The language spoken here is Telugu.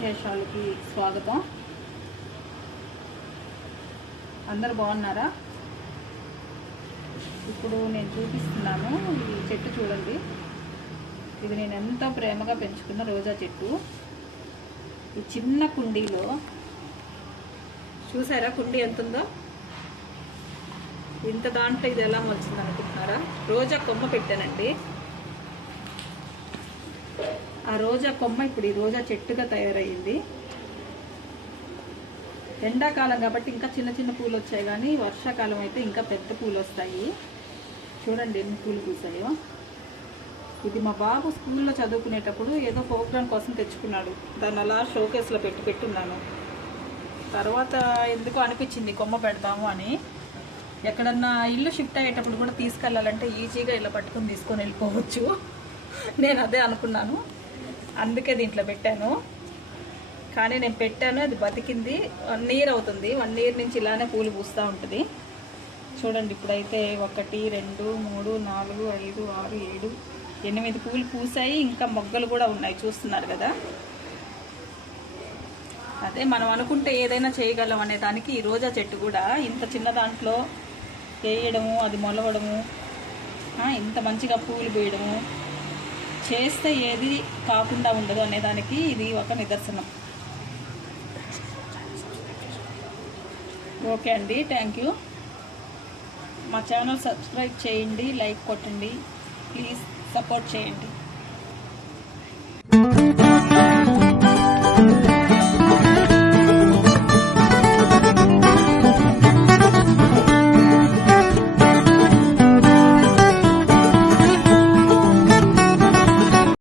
విశేషాలకి స్వాగతం. అందరు బాగున్నారా? ఇప్పుడు నేను చూపిస్తున్నాను ఈ చెట్టు చూడండి. ఇది నేను ఎంతో ప్రేమగా పెంచుకున్న రోజా చెట్టు. ఈ చిన్న కుండీలో చూసారా కుండీ ఎంత ఉందో? ఇంత దాంట్లో ఇది ఎలా మొలిచింది అనుకుంటున్నారా? రోజా కొమ్మ పెట్టానండి. ఆ రోజా కొమ్మ ఇప్పుడు ఈ రోజా చెట్టుగా తయారయ్యింది. ఎండాకాలం కాబట్టి ఇంకా చిన్న చిన్న పూలు వచ్చాయి, కానీ వర్షాకాలం అయితే ఇంకా పెద్ద పూలు వస్తాయి. చూడండి ఎన్ని పూలు పూసాయో. ఇది మా బాబు స్కూల్లో చదువుకునేటప్పుడు ఏదో ప్రోగ్రామ్ కోసం తెచ్చుకున్నాడు. దాన్ని అలా షోకేస్లో పెట్టున్నాను. తర్వాత ఎందుకో అనిపించింది కొమ్మ పెడతాము అని. ఎక్కడన్నా ఇల్లు షిఫ్ట్ అయ్యేటప్పుడు కూడా తీసుకెళ్ళాలంటే ఈజీగా ఇలా పట్టుకుని తీసుకొని వెళ్ళిపోవచ్చు. నేను అదే అనుకున్నాను, అందుకే దీంట్లో పెట్టాను. కానీ నేను పెట్టాను, అది బతికింది. 1 ఇయర్ అవుతుంది. 1 ఇయర్ నుంచి ఇలానే పూలు పూస్తూ ఉంటుంది. చూడండి ఇప్పుడైతే 1 2 3 4 5 6 7 8 పూలు పూసాయి. ఇంకా మొగ్గలు కూడా ఉన్నాయి, చూస్తున్నారు కదా. అదే మనం అనుకుంటే ఏదైనా చేయగలం అనే దానికి ఈ రోజా చెట్టు కూడా ఇంత చిన్న దాంట్లో వేయడము, అది మొలవడము, ఇంత మంచిగా పూలు పూయడము చేస్తే ఏది కాకుండా ఉండదు అనేదానికి ఇది ఒక నిదర్శనం. ఓకే అండి, థ్యాంక్ యూ. మా ఛానల్ సబ్స్క్రైబ్ చేయండి, లైక్ కొట్టండి, ప్లీజ్ సపోర్ట్ చేయండి.